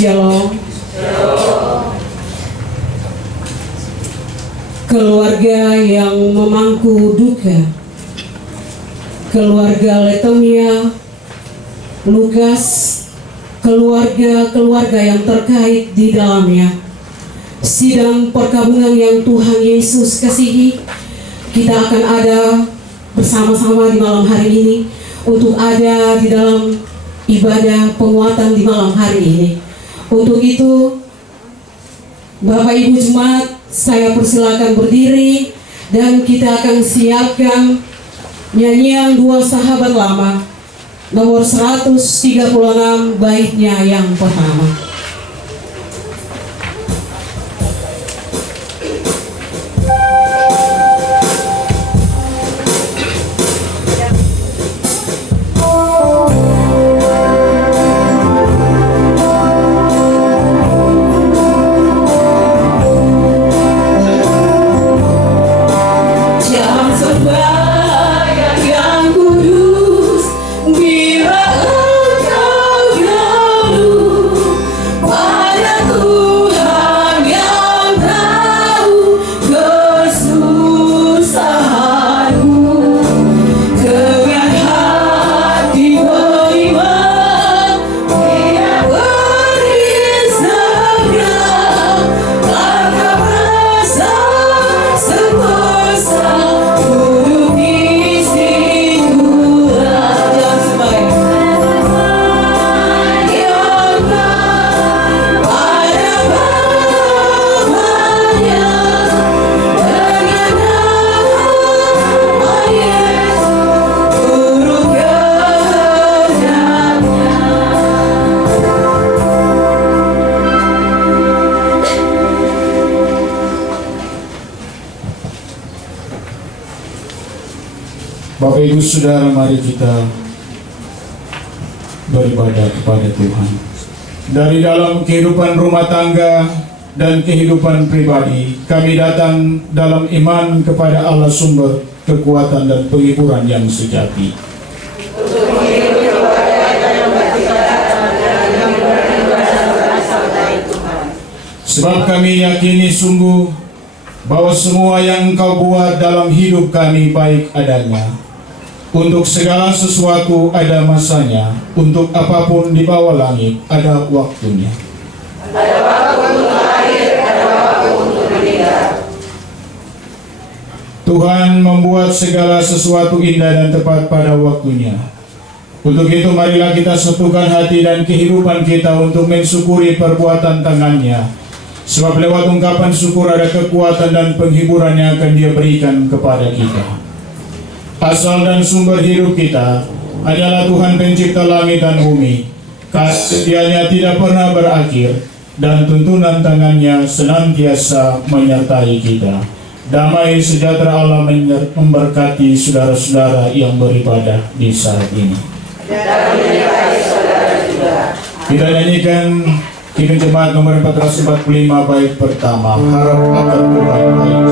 Shalom. Keluarga yang memangku duka, keluarga Letomia, Lukas, keluarga-keluarga yang terkait di dalamnya, sidang perkabungan yang Tuhan Yesus kasihi, kita akan ada bersama-sama di malam hari ini untuk ada di dalam ibadah penguatan di malam hari ini. Untuk itu, Bapak Ibu Jemaat, saya persilakan berdiri dan kita akan siapkan nyanyian Dua Sahabat Lama nomor 136 baitnya yang pertama. Bapak Ibu Saudara, mari kita beribadah kepada Tuhan. Dari dalam kehidupan rumah tangga dan kehidupan pribadi, kami datang dalam iman kepada Allah sumber kekuatan dan penghiburan yang sejati. Sebab kami yakini sungguh bahwa semua yang Engkau buat dalam hidup kami baik adanya. Untuk segala sesuatu ada masanya, untuk apapun di bawah langit ada waktunya. Ada waktu untuk lahir, ada waktu untuk meninggal. Tuhan membuat segala sesuatu indah dan tepat pada waktunya. Untuk itu marilah kita satukan hati dan kehidupan kita untuk mensyukuri perbuatan tangannya. Sebab lewat ungkapan syukur ada kekuatan dan penghiburan yang akan Dia berikan kepada kita. Asal dan sumber hidup kita adalah Tuhan pencipta langit dan bumi. Kasih Setianya tidak pernah berakhir dan tuntunan tangannya senantiasa menyertai kita. Damai sejahtera Allah memberkati saudara-saudara yang beribadah di saat ini. Dan menyertai saudara juga. Kita nyanyikan Kidung Jemaat nomor 445 bait pertama, Harap akan Tuhan baik.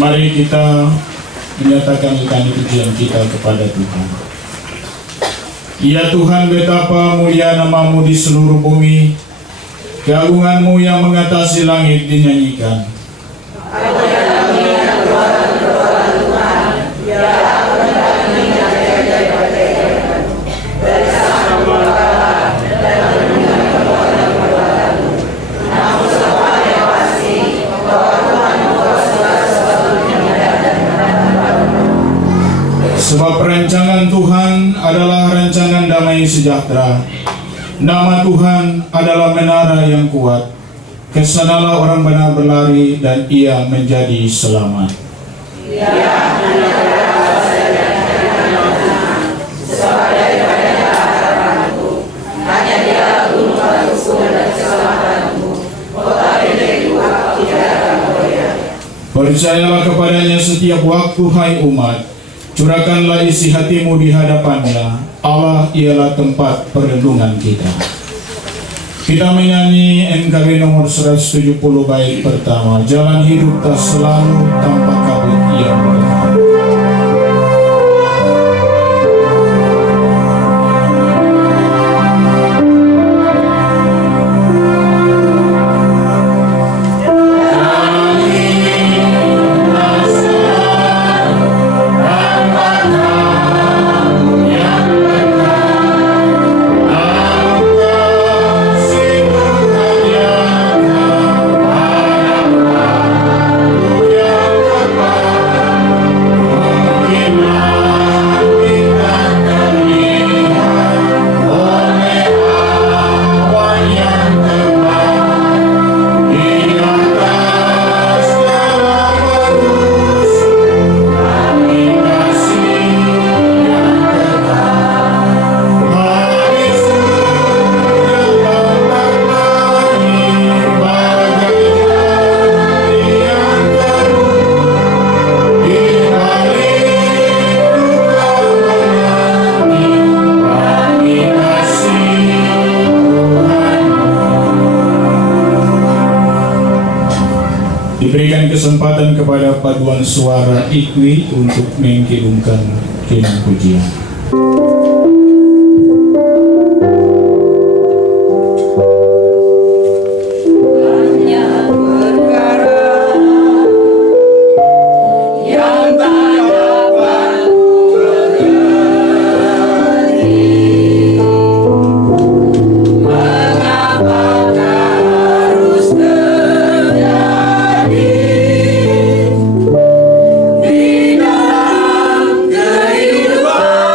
Mari kita menyatakan ikan pujian kita kepada Tuhan. Ya Tuhan, betapa mulia nama-Mu di seluruh bumi, keagungan-Mu yang mengatasi langit dinyanyikan. Sebab rancangan Tuhan adalah rancangan damai sejahtera. Nama Tuhan adalah menara yang kuat. Kesanalah orang benar berlari dan ia menjadi selamat. Percayalah kepadanya setiap waktu, hai umat. Curahkanlah isi hatimu di hadapannya. Allah ialah tempat perlindungan kita. Kita menyanyi NKB nomor 170 bait pertama, Jalan Hidup Tak Selalu Tanpa Kabut Yang Berkah. Diberikan kesempatan kepada paduan suara Ikwi untuk mengkilungkan kilang pujian. Di dalam kehidupan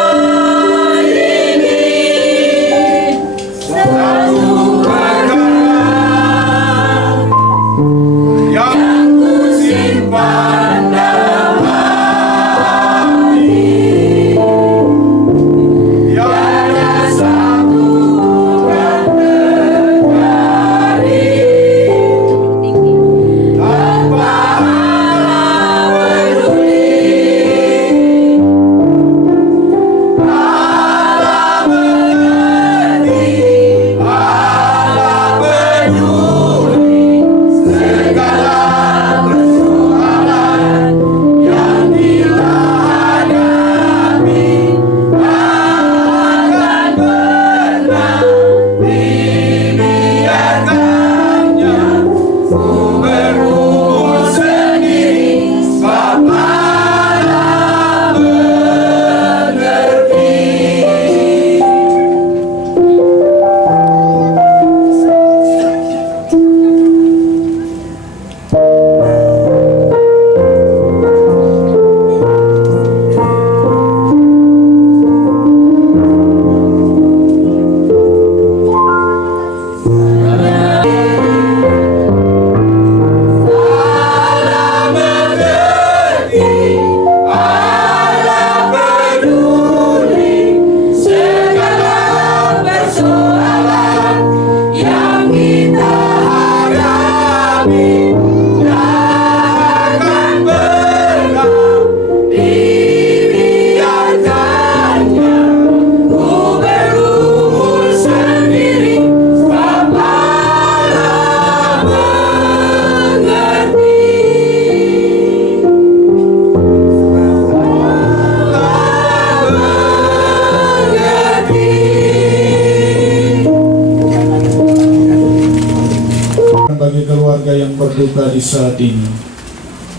keluarga yang berduka di saat ini.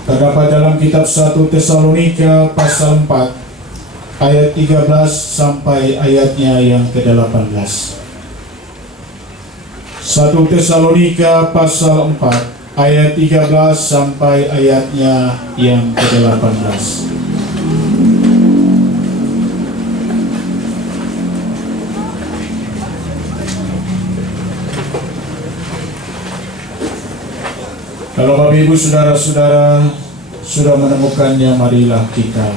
Terdapat dalam kitab 1 Tesalonika pasal 4 ayat 13 sampai ayatnya yang ke-18. 1 Tesalonika pasal 4 ayat 13 sampai ayatnya yang ke-18. Kalau Bapak Ibu Saudara-saudara sudah menemukannya, marilah kita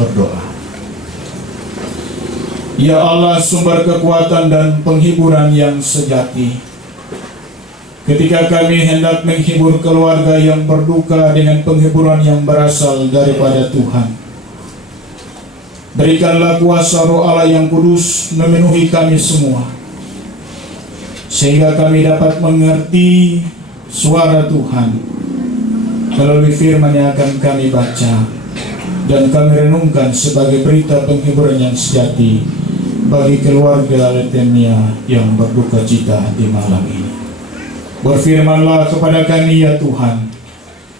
berdoa. Ya Allah, sumber kekuatan dan penghiburan yang sejati, ketika kami hendak menghibur keluarga yang berduka dengan penghiburan yang berasal daripada Tuhan, berikanlah kuasa Roh Allah yang kudus memenuhi kami semua, sehingga kami dapat mengerti suara Tuhan melalui firman yang akan kami baca dan kami renungkan sebagai berita penghiburan yang sejati bagi keluarga leukemia yang berduka cita di malam ini. Berfirmanlah kepada kami ya Tuhan,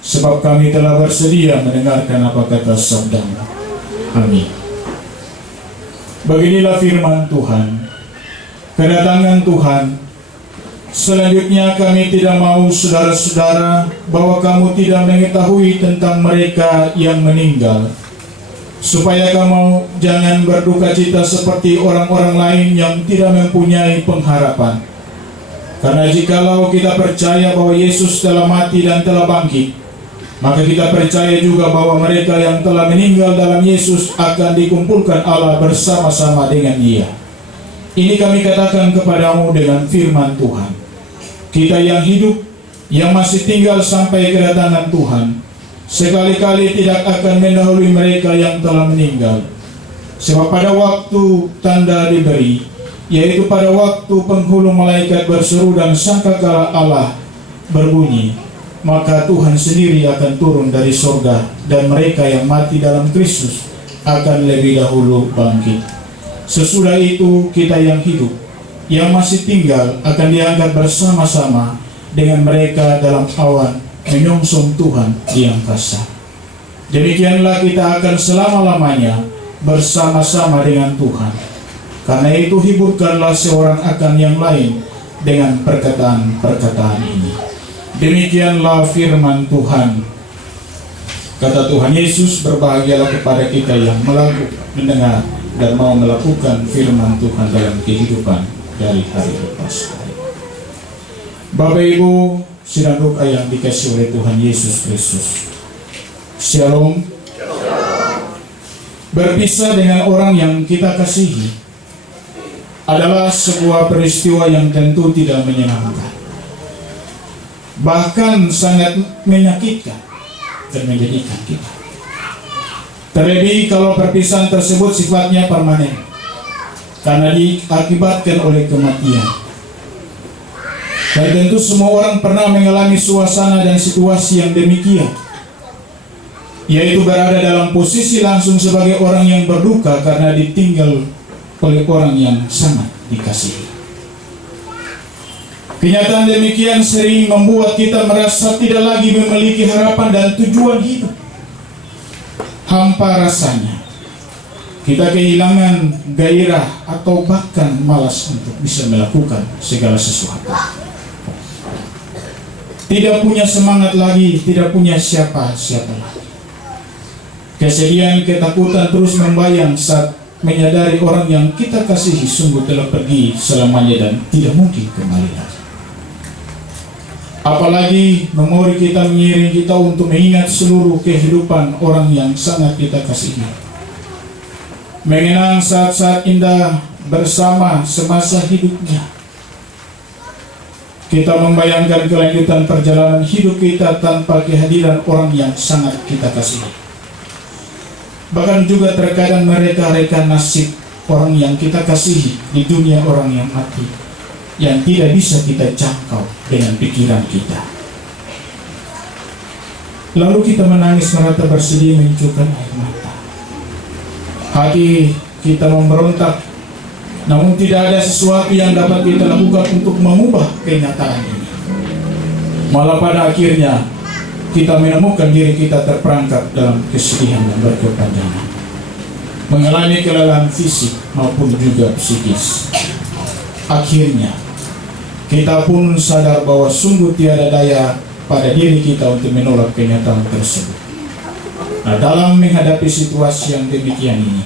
sebab kami telah bersedia mendengarkan apa kata sabda-Mu. Amin. Beginilah firman Tuhan. Kedatangan Tuhan. Selanjutnya kami tidak mau saudara-saudara bahwa kamu tidak mengetahui tentang mereka yang meninggal, supaya kamu jangan berduka cita seperti orang-orang lain yang tidak mempunyai pengharapan. Karena jikalau kita percaya bahwa Yesus telah mati dan telah bangkit, maka kita percaya juga bahwa mereka yang telah meninggal dalam Yesus akan dikumpulkan Allah bersama-sama dengan Dia. Ini kami katakan kepadamu dengan firman Tuhan. Kita yang hidup, yang masih tinggal sampai kedatangan Tuhan, sekali-kali tidak akan mendahului mereka yang telah meninggal. Sebab pada waktu tanda diberi, yaitu pada waktu penghulu malaikat berseru dan sangkakala Allah berbunyi, maka Tuhan sendiri akan turun dari sorga, dan mereka yang mati dalam Kristus akan lebih dahulu bangkit. Sesudah itu kita yang hidup, yang masih tinggal akan diangkat bersama-sama dengan mereka dalam awan menyongsong Tuhan di angkasa. Demikianlah kita akan selama-lamanya bersama-sama dengan Tuhan. Karena itu hiburkanlah seorang akan yang lain dengan perkataan-perkataan ini. Demikianlah firman Tuhan. Kata Tuhan Yesus, berbahagialah kepada kita yang mendengar dan mau melakukan firman Tuhan dalam kehidupan dari hari lepas hari. Bapak Ibu sidang doa yang dikasih oleh Tuhan Yesus Kristus, Shalom. Berpisah dengan orang yang kita kasihi adalah sebuah peristiwa yang tentu tidak menyenangkan, bahkan sangat menyakitkan dan menjadikan kita. Terlebih kalau perpisahan tersebut sifatnya permanen, karena diakibatkan oleh kematian. Dan tentu semua orang pernah mengalami suasana dan situasi yang demikian, yaitu berada dalam posisi langsung sebagai orang yang berduka karena ditinggal oleh orang yang sangat dikasihi. Kenyataan demikian sering membuat kita merasa tidak lagi memiliki harapan dan tujuan hidup. Hampa rasanya, kita kehilangan gairah atau bahkan malas untuk bisa melakukan segala sesuatu. Tidak punya semangat lagi, tidak punya siapa-siapa lagi. Kesedihan, ketakutan terus membayang saat menyadari orang yang kita kasihi sungguh telah pergi selamanya dan tidak mungkin kembali lagi. Apalagi memori kita mengiring kita untuk mengingat seluruh kehidupan orang yang sangat kita kasihi. Mengenang saat-saat indah bersama semasa hidupnya. Kita membayangkan kelanjutan perjalanan hidup kita tanpa kehadiran orang yang sangat kita kasihi. Bahkan juga terkadang mereka-reka nasib orang yang kita kasihi di dunia orang yang mati, yang tidak bisa kita jangkau dengan pikiran kita. Lalu kita menangis merata bersedih mencucurkan air mata. Hati kita memberontak, namun tidak ada sesuatu yang dapat kita lakukan untuk mengubah kenyataan ini. Malah pada akhirnya kita menemukan diri kita terperangkap dalam kesedihan yang berkepanjangan, mengalami kelelahan fisik maupun juga psikis. Akhirnya kita pun sadar bahwa sungguh tiada daya pada diri kita untuk menolak kenyataan tersebut. Nah, dalam menghadapi situasi yang demikian ini,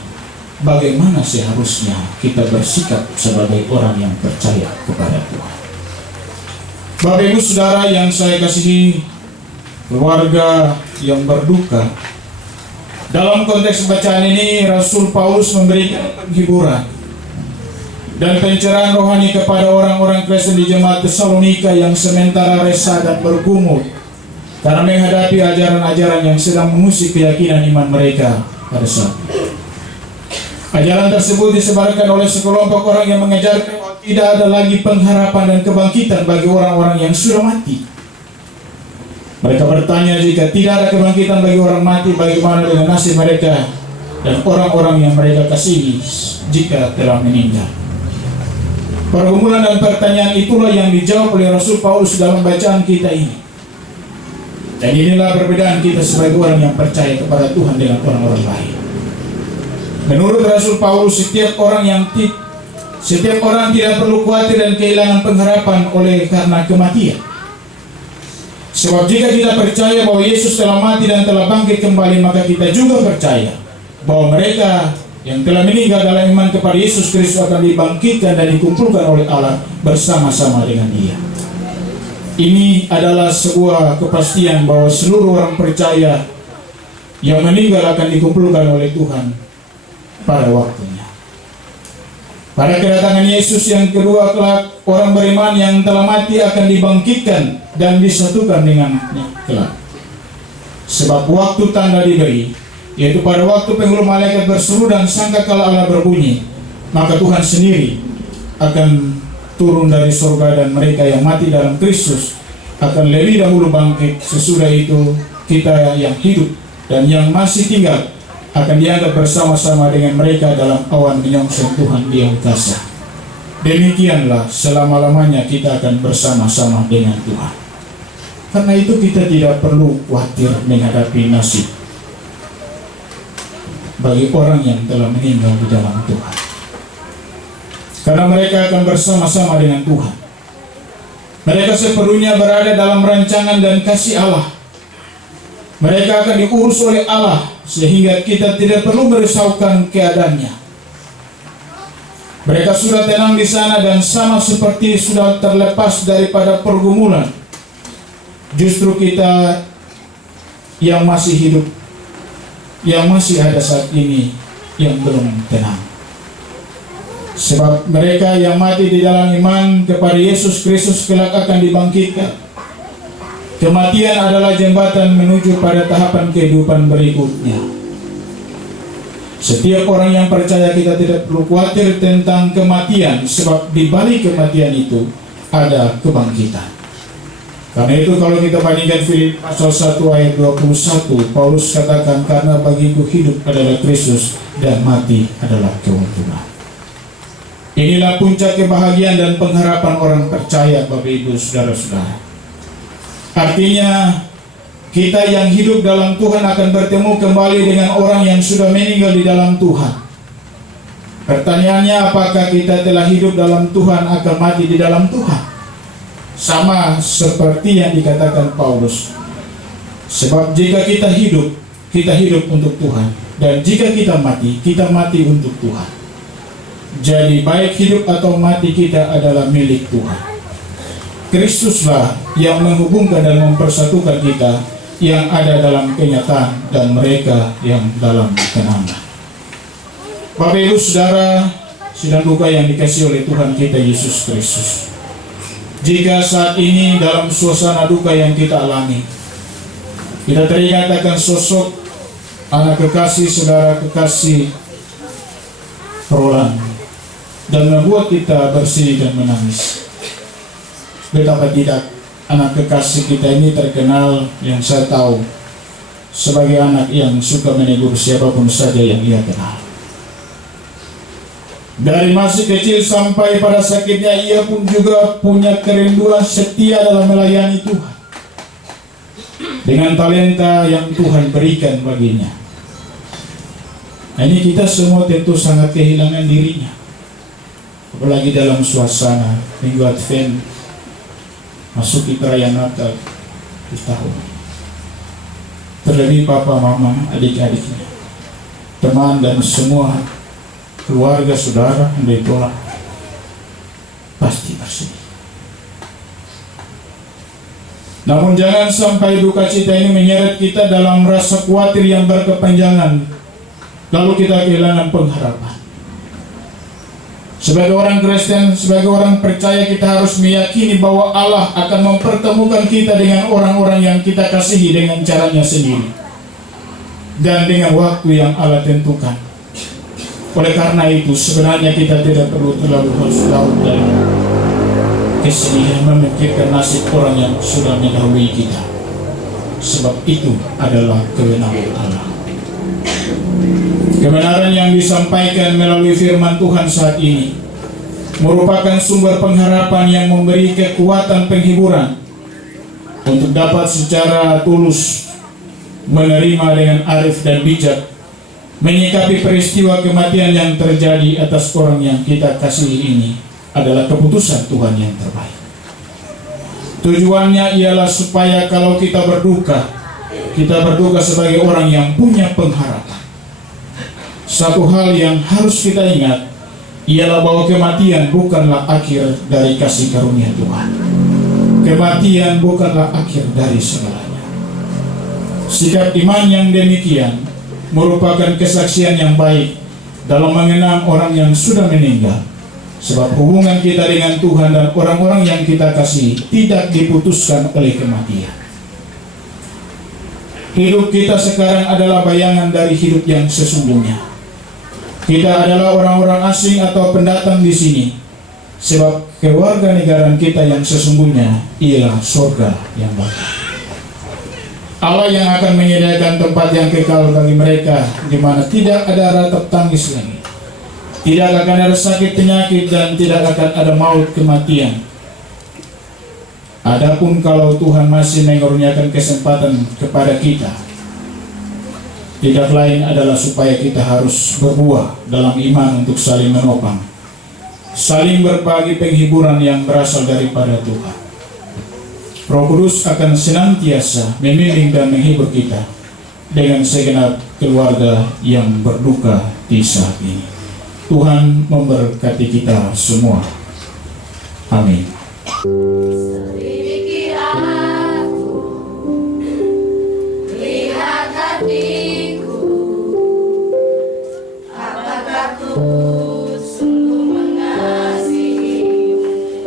bagaimana seharusnya kita bersikap sebagai orang yang percaya kepada Tuhan? Bapak Ibu Saudara yang saya kasihi, keluarga yang berduka, dalam konteks bacaan ini Rasul Paulus memberikan penghiburan dan pencerahan rohani kepada orang-orang Kristen di jemaat Tesalonika yang sementara resah dan bergumul karena menghadapi ajaran-ajaran yang sedang mengusik keyakinan iman mereka pada saat itu. Ajaran tersebut disebarkan oleh sekelompok orang yang mengajarkan bahwa tidak ada lagi pengharapan dan kebangkitan bagi orang-orang yang sudah mati. Mereka bertanya, jika tidak ada kebangkitan bagi orang mati, bagaimana dengan nasib mereka dan orang-orang yang mereka kasihi jika telah meninggal? Pergumulan dan pertanyaan itulah yang dijawab oleh Rasul Paulus dalam bacaan kita ini. Dan inilah perbedaan kita sebagai orang yang percaya kepada Tuhan dengan orang-orang lain. Menurut Rasul Paulus, setiap orang tidak perlu khawatir dan kehilangan pengharapan oleh karena kematian. Sebab jika kita percaya bahwa Yesus telah mati dan telah bangkit kembali, maka kita juga percaya bahwa mereka yang telah meninggal dalam iman kepada Yesus Kristus akan dibangkitkan dan dikumpulkan oleh Allah bersama-sama dengan Dia. Ini adalah sebuah kepastian bahwa seluruh orang percaya yang meninggal akan dikumpulkan oleh Tuhan pada waktunya. Pada kedatangan Yesus yang kedua kelak, orang beriman yang telah mati akan dibangkitkan dan disatukan dengannya kelak. Sebab waktu tanda diberi, yaitu pada waktu penghulu malaikat berseru dan sangkakala Allah berbunyi, maka Tuhan sendiri akan turun dari surga dan mereka yang mati dalam Kristus akan lebih dahulu bangkit. Sesudah itu kita yang hidup dan yang masih tinggal akan dianggap bersama-sama dengan mereka dalam awan menyongsong Tuhan di angkasa. Demikianlah selama-lamanya kita akan bersama-sama dengan Tuhan. Karena itu kita tidak perlu khawatir menghadapi nasib bagi orang yang telah meninggal di dalam Tuhan. Karena mereka akan bersama-sama dengan Tuhan. Mereka sepenuhnya berada dalam rancangan dan kasih Allah. Mereka akan diurus oleh Allah sehingga kita tidak perlu merisaukan keadaannya. Mereka sudah tenang di sana dan sama seperti sudah terlepas daripada pergumulan. Justru kita yang masih hidup, yang masih ada saat ini, yang belum tenang. Sebab mereka yang mati di dalam iman kepada Yesus Kristus kelak akan dibangkitkan. Kematian adalah jembatan menuju pada tahapan kehidupan berikutnya. Setiap orang yang percaya kita tidak perlu khawatir tentang kematian, sebab di balik kematian itu ada kebangkitan. Karena itu kalau kita bandingkan Filipi pasal 1 ayat 21, Paulus katakan, karena bagiku hidup adalah Kristus dan mati adalah keuntungan. Inilah puncak kebahagiaan dan pengharapan orang percaya, Bapak Ibu Saudara-saudara. Artinya kita yang hidup dalam Tuhan akan bertemu kembali dengan orang yang sudah meninggal di dalam Tuhan. Pertanyaannya, apakah kita telah hidup dalam Tuhan akan mati di dalam Tuhan? Sama seperti yang dikatakan Paulus. Sebab jika kita hidup untuk Tuhan. Dan jika kita mati untuk Tuhan. Jadi baik hidup atau mati kita adalah milik Tuhan. Kristuslah yang menghubungkan dan mempersatukan kita yang ada dalam kenyataan dan mereka yang dalam kenangan. Bapak Ibu Saudara, sidang duka yang dikasihi oleh Tuhan kita Yesus Kristus. Jika saat ini dalam suasana duka yang kita alami, kita teringat akan sosok anak kekasih, saudara kekasih Roland, dan membuat kita bersedih dan menangis. Betapa tidak, anak kekasih kita ini terkenal, yang saya tahu, sebagai anak yang suka menegur siapapun saja yang ia kenal. Dari masih kecil sampai pada sakitnya, ia pun juga punya kerinduan setia dalam melayani Tuhan. dengan talenta yang Tuhan berikan baginya. Nah, ini kita semua tentu sangat kehilangan dirinya, apalagi dalam suasana Minggu Advent, masuki perayaan Natal di tahun. Terlebih papa, mama, adik-adiknya, teman dan semua keluarga, saudara, andai tolak, pasti bersedih. Namun jangan sampai duka cita ini menyeret kita dalam rasa khawatir yang berkepanjangan, lalu kita kehilangan pengharapan. Sebagai orang Kristen, sebagai orang percaya, kita harus meyakini bahwa Allah akan mempertemukan kita dengan orang-orang yang kita kasihi dengan caranya sendiri dan dengan waktu yang Allah tentukan. Oleh karena itu, sebenarnya kita tidak perlu terlalu larut dari kesedihan memikirkan nasib orang yang sudah mendahului kita, sebab itu adalah kewenangan Allah. Kebenaran yang disampaikan melalui firman Tuhan saat ini merupakan sumber pengharapan yang memberi kekuatan penghiburan untuk dapat secara tulus menerima dengan arif dan bijak menyikapi peristiwa kematian yang terjadi atas orang yang kita kasihi ini adalah keputusan Tuhan yang terbaik. Tujuannya ialah supaya kalau kita berduka sebagai orang yang punya pengharapan. Satu hal yang harus kita ingat ialah bahwa kematian bukanlah akhir dari kasih karunia Tuhan. Kematian bukanlah akhir dari segalanya. Sikap iman yang demikian merupakan kesaksian yang baik dalam mengenang orang yang sudah meninggal. Sebab hubungan kita dengan Tuhan dan orang-orang yang kita kasih tidak diputuskan oleh kematian. Hidup kita sekarang adalah bayangan dari hidup yang sesungguhnya. Kita adalah orang-orang asing atau pendatang di sini, sebab kewarganegaraan kita yang sesungguhnya ialah surga yang baik. Allah yang akan menyediakan tempat yang kekal bagi mereka, di mana tidak ada ratap tangis lagi, tidak akan ada sakit penyakit, dan tidak akan ada maut kematian. Adapun kalau Tuhan masih mengaruniakan kesempatan kepada kita, tidak lain adalah supaya kita harus berbuah dalam iman untuk saling menopang, saling berbagi penghiburan yang berasal daripada Tuhan. Roh Kudus akan senantiasa membimbing dan menghibur kita dengan segenap keluarga yang berduka di saat ini. Tuhan memberkati kita semua. Amin. Selidiki aku, lihat hatiku, apakah ku sungguh mengasihi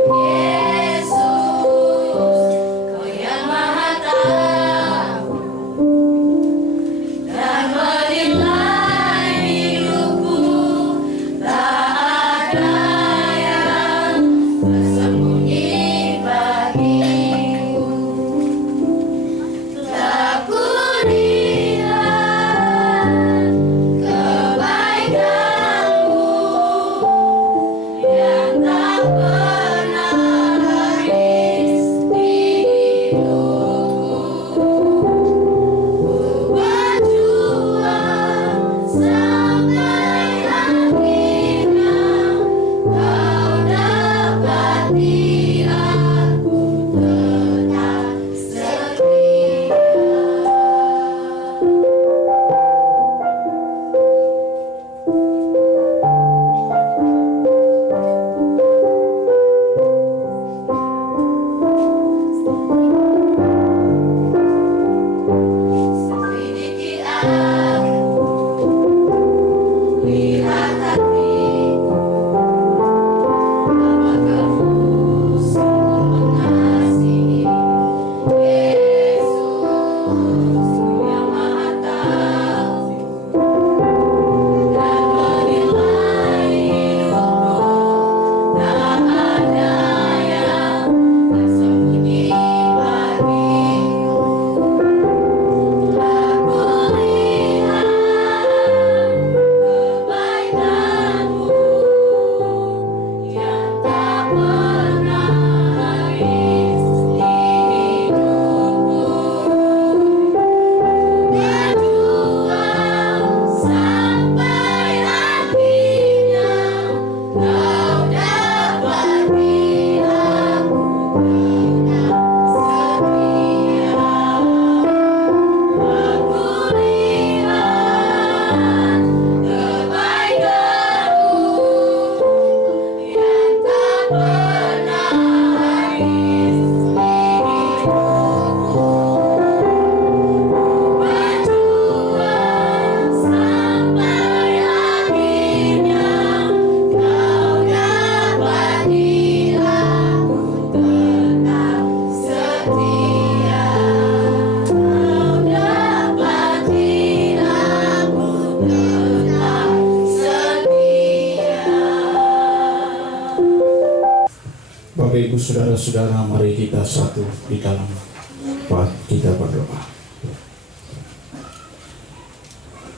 Yesus, Kau yang Maha Tahu dan menilai hidupku. Tak ada yang bersembunyi bagiku. Telah kulihat kebaikan-Mu yang tak pernah habis di hidupku. Ku berjuang sampai akhirnya Kau dapati aku tetap setia. Selidiki aku, lihat hatiku, apakah Mu sungguh mengasihi Yesus, Kau yang Maha Tahu dan menilai hidupku. Tak ada yang bersembunyi bagiku. saudara, mari kita satu di dalam kita berdoa.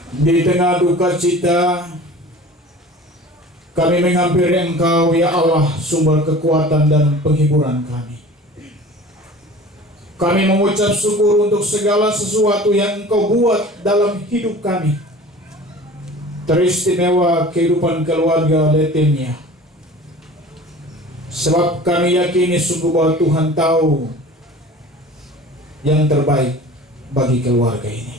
Di tengah duka cita, kami menghampiri Engkau, ya Allah, sumber kekuatan dan penghiburan kami. Kami mengucap syukur untuk segala sesuatu yang Engkau buat dalam hidup kami. Teristimewa kehidupan keluarga Letemia. Sebab kami yakini sungguh bahwa Tuhan tahu yang terbaik bagi keluarga ini.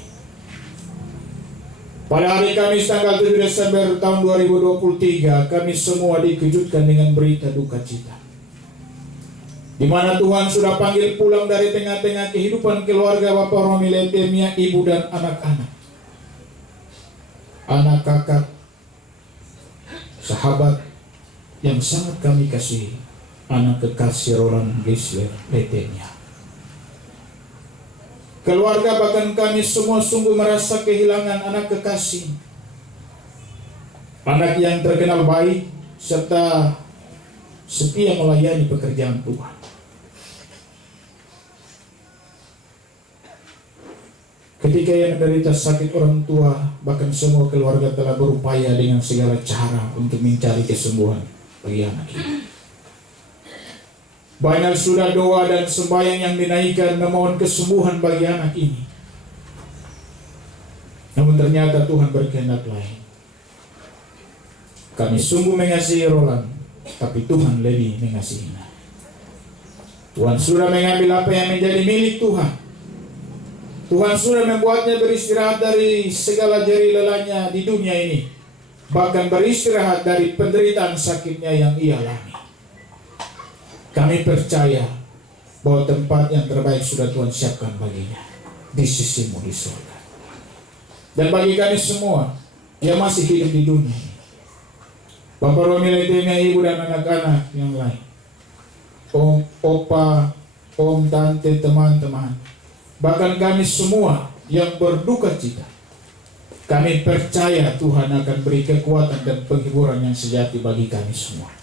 Pada hari Kamis tanggal 7 Desember tahun 2023, kami semua dikejutkan dengan berita duka cita, di mana Tuhan sudah panggil pulang dari tengah-tengah kehidupan keluarga Bapak Romi Letemia, ibu dan anak-anak, anak kakak, sahabat yang sangat kami kasihi, anak kekasih Roland Gisler Letemia. Keluarga bahkan kami semua sungguh merasa kehilangan anak kekasih, anak yang terkenal baik serta setia melayani pekerjaan Tuhan. Ketika ia menderita sakit orang tua, bahkan semua keluarga telah berupaya dengan segala cara untuk mencari kesembuhan bagi anak ini. Banyak sudah doa dan sembahyang yang dinaikkan memohon kesembuhan bagi anak ini. Namun ternyata Tuhan berkehendak lain. Kami sungguh mengasihi Roland, tapi Tuhan lebih mengasihinya. Tuhan sudah mengambil apa yang menjadi milik Tuhan. Tuhan sudah membuatnya beristirahat dari segala jeri lelahnya di dunia ini, bahkan beristirahat dari penderitaan sakitnya yang ia alami. Kami percaya bahwa tempat yang terbaik sudah Tuhan siapkan baginya di sisi-Mu di surga. Dan bagi kami semua yang masih hidup di dunia ini, Bapak Romi Letemia, ibu dan anak-anak yang lain, om, opa, om, tante, teman-teman, bahkan kami semua yang berduka cita, kami percaya Tuhan akan beri kekuatan dan penghiburan yang sejati bagi kami semua.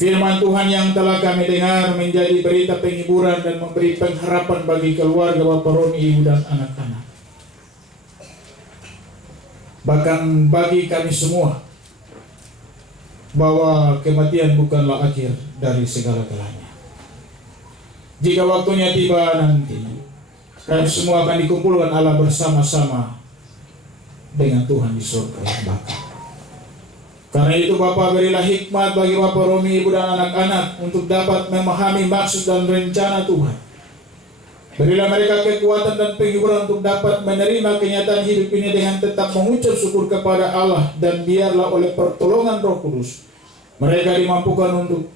Firman Tuhan yang telah kami dengar menjadi berita penghiburan dan memberi pengharapan bagi keluarga Bapak Romi, ibu dan anak-anak. Bahkan bagi kami semua, bahwa kematian bukanlah akhir dari segala-galanya. Jika waktunya tiba nanti, kami semua akan dikumpulkan Allah bersama-sama dengan Tuhan di surga yang bakal. Karena itu Bapak, berilah hikmat bagi Bapak Romi, ibu dan anak-anak untuk dapat memahami maksud dan rencana Tuhan. Berilah mereka kekuatan dan penghiburan untuk dapat menerima kenyataan hidup ini dengan tetap mengucap syukur kepada Allah, dan biarlah oleh pertolongan Roh Kudus mereka dimampukan untuk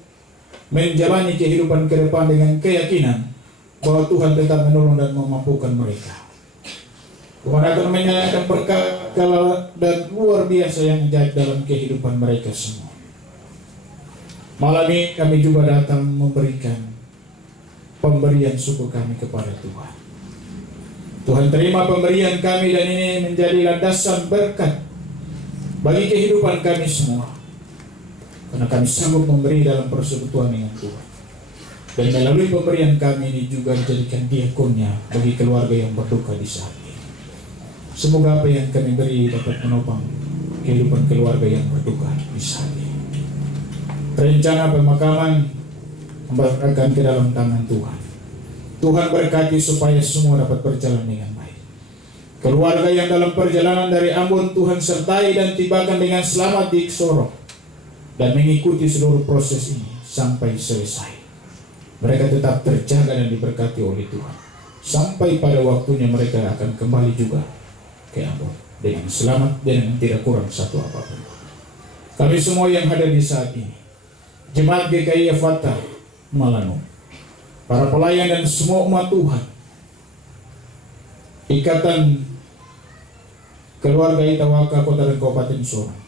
menjalani kehidupan ke depan dengan keyakinan bahwa Tuhan tetap menolong dan memampukan mereka. Tuhan akan menyatakan berkat dan luar biasa yang ajaib dalam kehidupan mereka semua. Malam ini kami juga datang memberikan pemberian syukur kami kepada Tuhan. Tuhan, terima pemberian kami, dan ini menjadi landasan berkat bagi kehidupan kami semua. Karena kami sanggup memberi dalam persekutuan dengan Tuhan. Dan melalui pemberian kami ini juga dijadikan diakonnya bagi keluarga yang berduka di saat ini. Semoga apa yang kami beri dapat menopang kehidupan keluarga yang berduka di saat ini. Rencana pemakaman kembalikan ke dalam tangan Tuhan. Tuhan berkati supaya semua dapat berjalan dengan baik. Keluarga yang dalam perjalanan dari Ambon, Tuhan sertai dan tibakan dengan selamat di Sorong, dan mengikuti seluruh proses ini sampai selesai. Mereka tetap terjaga dan diberkati oleh Tuhan sampai pada waktunya mereka akan kembali juga ke Ambon dengan selamat dan tidak kurang satu apapun. Kami semua yang hadir di saat ini, Jemaat GKI Fatah Malano, para pelayan dan semua umat Tuhan, Ikatan Keluarga Itawaka Kota dan Kabupaten Sorong,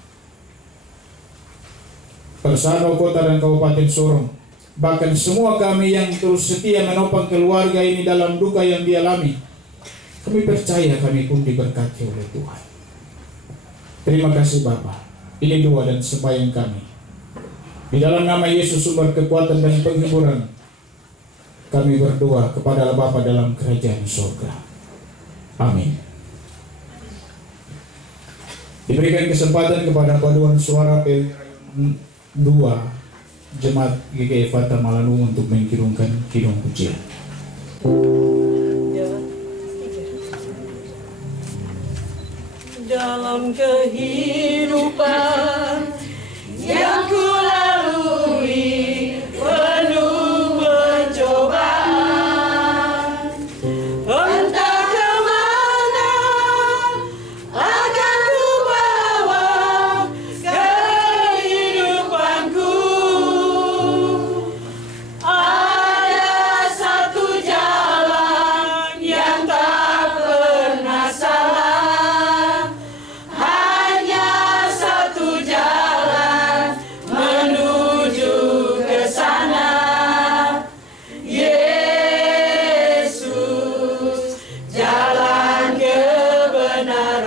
Persano Kota dan Kabupaten Sorong, bahkan semua kami yang terus setia menopang keluarga ini dalam duka yang dialami, kami percaya kami pun diberkati oleh Tuhan. Terima kasih Bapa. Ini doa dan sembahyang kami Di dalam nama Yesus sumber kekuatan dan penghiburan, kami berdoa kepada Allah Bapa dalam kerajaan surga. Amin. Diberikan kesempatan kepada paduan suara P2 Jemaat GKI Fata Malanung untuk mengkirungkan kidung pujian. Dalam kehidupan yang ku lalui penuh pencobaan, entah kemana akan ku bawa kehidupanku. Ada satu jalan yang tak pernah salah, hanya satu jalan menuju ke sana. Yesus, jalan kebenaran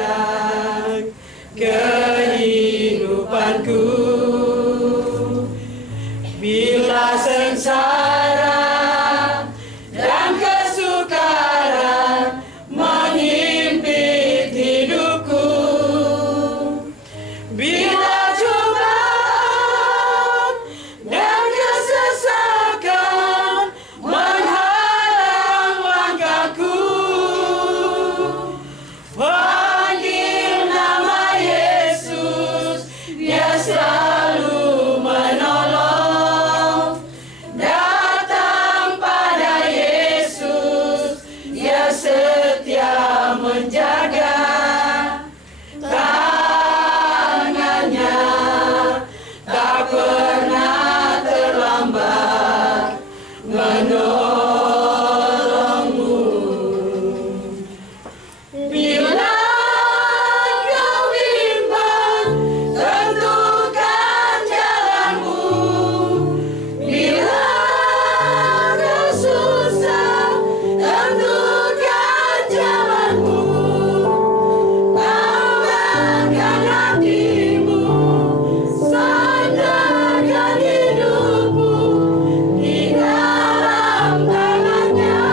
kehidupanku. Bila sengsara dan kesukaran menghimpit hidupku, bila cobaan dan kesesakan menghalang langkahku, panggil nama Yesus, Dia selalu menolong. Datang pada Yesus, Dia setia menjaga. Tangannya tak pernah terlambat menolongmu. Bila kau bimbang, tentukan jalanmu. Bila kau susah, tentukan jalanmu. Tambahkan hatimu, sandarkan hidupmu di dalam tangannya.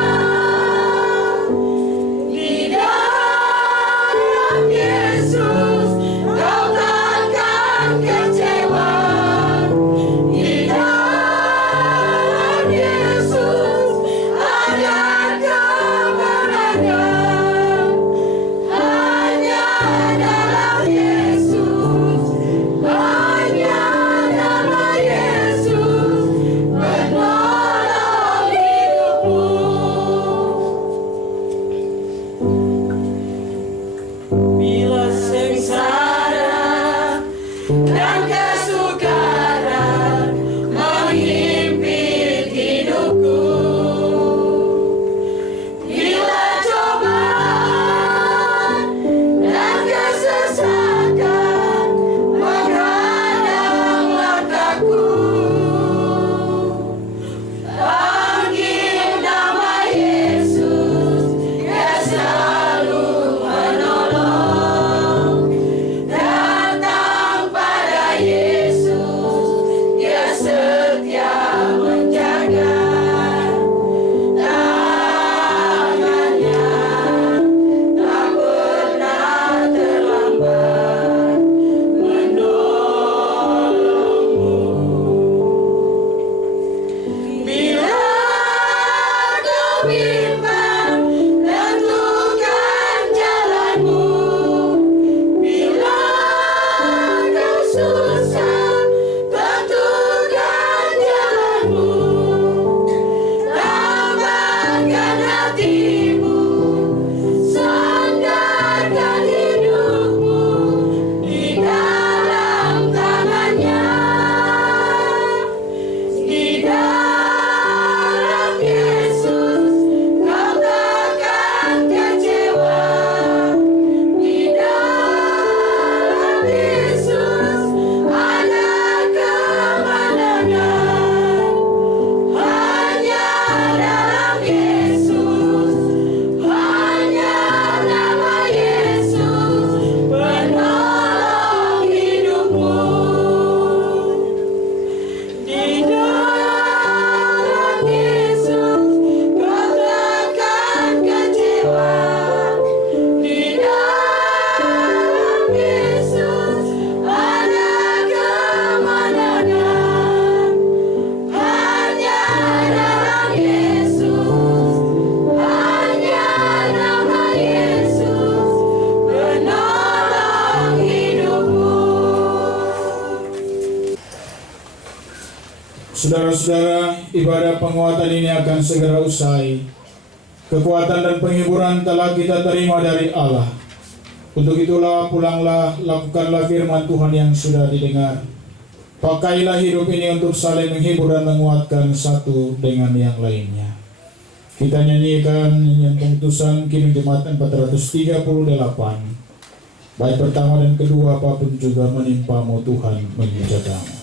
Di dalam Yesus kau takkan kecewa. Di dalam Yesus ada kemenangan. Hanya dalam Yesus, hanya dalam Yesus menolong hidupmu. Bila sengsara dan kesukaran menghimpit hidupku, bila cobaan dan kesesakan menghadang langkahku, panggil nama Yesus, Dia selalu menolong. Datang pada Yesus, Dia setia menjaga. Tangannya tak pernah terlambat menolongmu. Bila kau bimbang, tentukan jalanmu. Bila kau susah, tentukan jalanmu. Tambahkan hatimu, sandarkan hidupmu di dalam tangannya. Di dalam Yesus kau takkan kecewa. Di dalam Yesus ada kemenangan. Hanya dalam Yesus Saudara-saudara, ibadah penguatan ini akan segera usai. Kekuatan dan penghiburan telah kita terima dari Allah. Untuk itulah pulanglah, lakukanlah firman Tuhan yang sudah didengar. Pakailah hidup ini untuk saling menghibur dan menguatkan satu dengan yang lainnya. Kita nyanyikan nyanyian pengutusan Kidung Jemaat 438. Bait pertama dan kedua, apapun juga menimpamu, Tuhan menjagamu.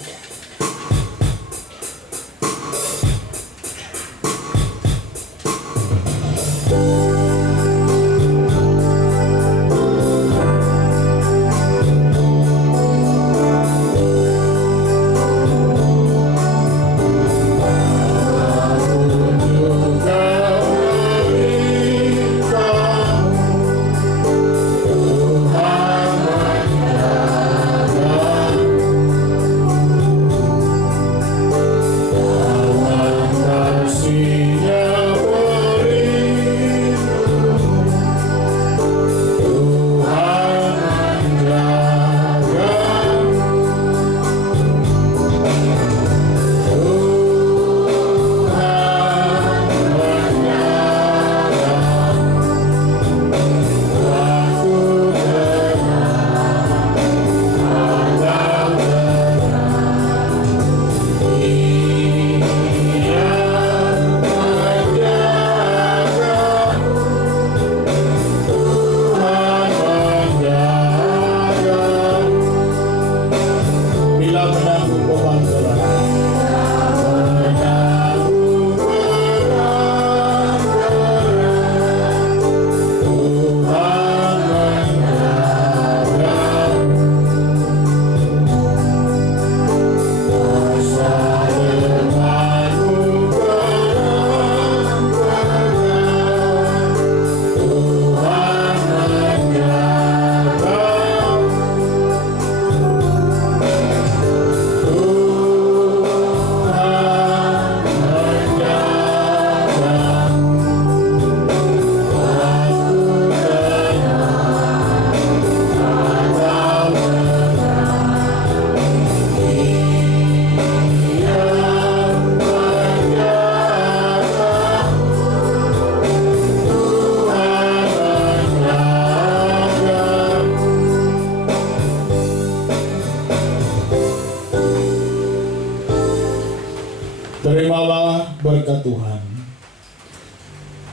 Terimalah berkat Tuhan.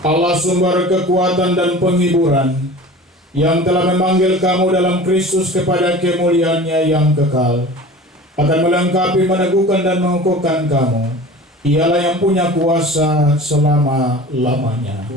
Allah sumber kekuatan dan penghiburan, yang telah memanggil kamu dalam Kristus kepada kemuliaannya yang kekal, akan melengkapi, meneguhkan dan mengukuhkan kamu. Ialah yang punya kuasa selama-lamanya.